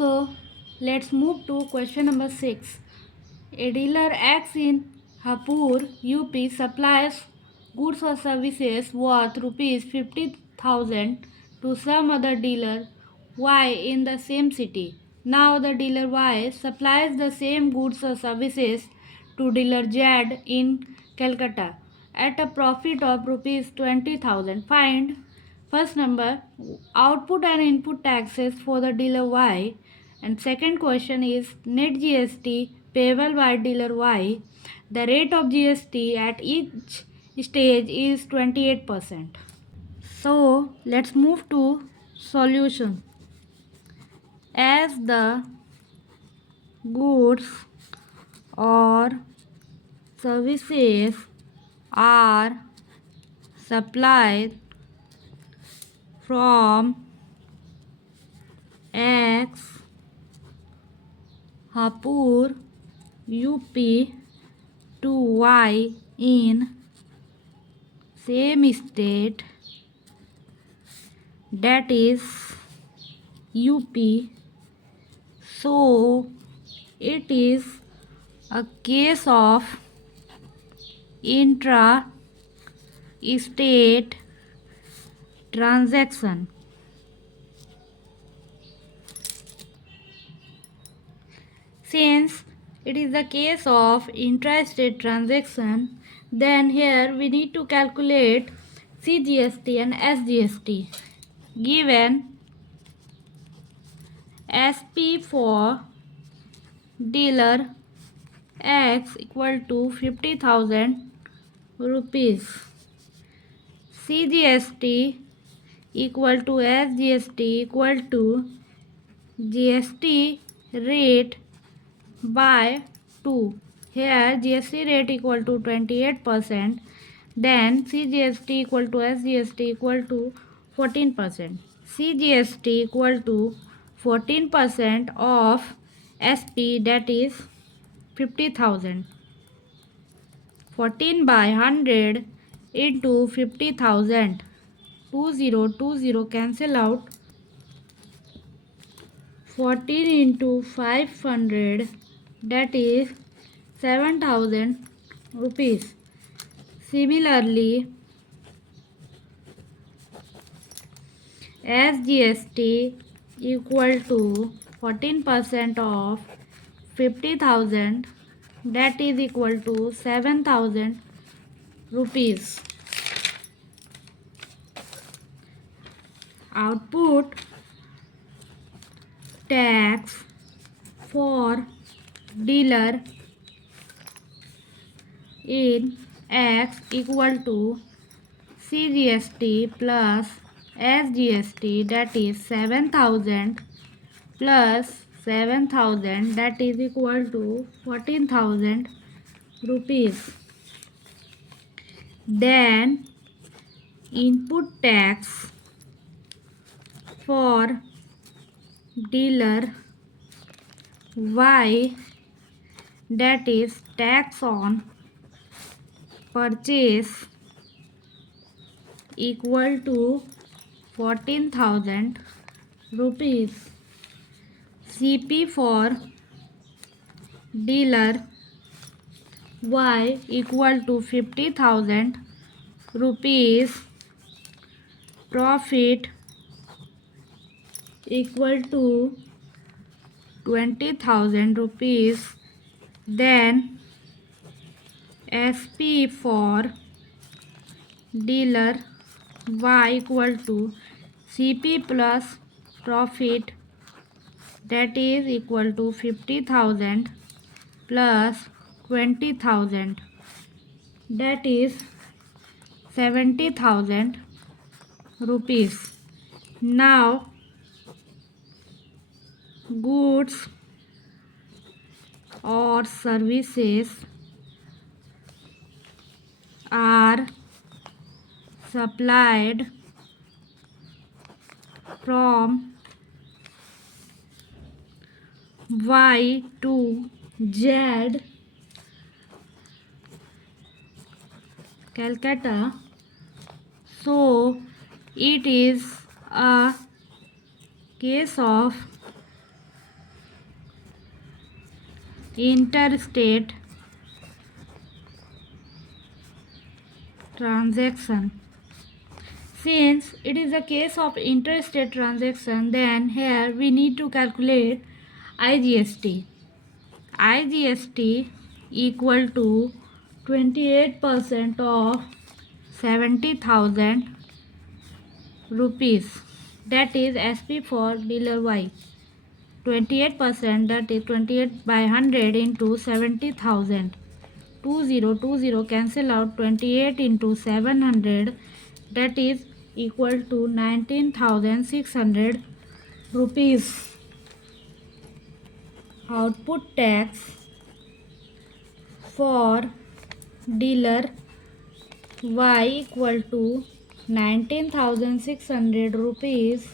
So let's move to question number 6. A dealer acts in Hapur, UP, supplies goods or services worth rupees 50,000 to some other dealer Y in the same city. Now the dealer Y supplies the same goods or services to dealer Z in Calcutta at a profit of rupees 20,000. Find first number output and input taxes for the dealer Y, and second question is net GST payable by dealer Y. The rate of GST at each stage is 28%. So let's move to solution. As the goods or services are supplied from X Hapur UP to Y in same state, that is UP, so it is a case of intra-state transaction. Since it is the case of intra-state transaction, then here we need to calculate CGST and SGST. Given SP for dealer X equal to 50,000 rupees, CGST equal to SGST equal to GST rate by 2. Here GST rate equal to 28%, then CGST equal to SGST equal to 14%. CGST equal to 14% of SP, that is 50,000. 14 by 100 into 50,000. 20 cancel out. 14 into 500, that is 7,000 rupees. Similarly, SGST equal to 14% of 50,000, that is equal to 7,000 rupees. Output tax for dealer in X equal to CGST plus SGST, that is 7,000 plus 7,000, that is equal to 14,000 rupees. Then input tax for dealer Y, that is tax on purchase, equal to 14,000 rupees. CP for dealer Y equal to 50,000 rupees. Profit equal to 20,000 rupees. Then SP for dealer Y equal to CP plus profit, that is equal to 50,000 plus 20,000, that is 70,000 rupees. Now goods or services are supplied from Y to Z Calcutta, so it is a case of interstate transaction. Since it is a case of interstate transaction, then here we need to calculate IGST. IGST equal to 28% of 70,000 rupees. That is SP for dealer Y. 28%, that is 28 by 100 into 70,000. 20 cancel out. 28 into 700, that is equal to 19,600 rupees. Output tax for dealer Y equal to 19,600 rupees,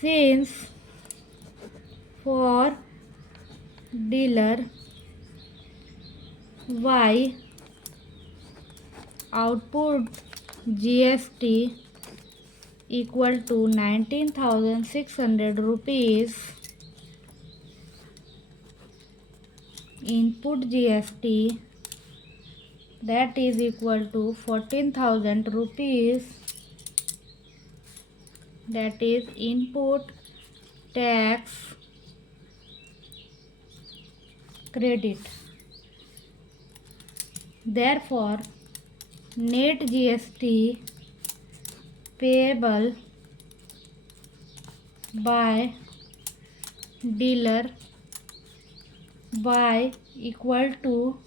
since for dealer Y output GST equal to 19,600 rupees, input GST that is equal to 14,000 rupees, that is input tax credit. Therefore, net GST payable by dealer Y equal to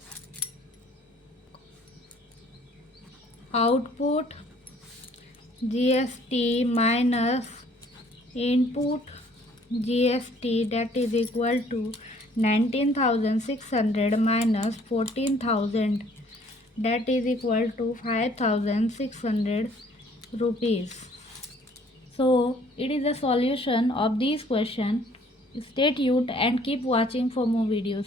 output GST minus input GST, that is equal to 19,600 minus 14,000, that is equal to 5,600 rupees. So it is a solution of this question. Stay tuned and keep watching for more videos.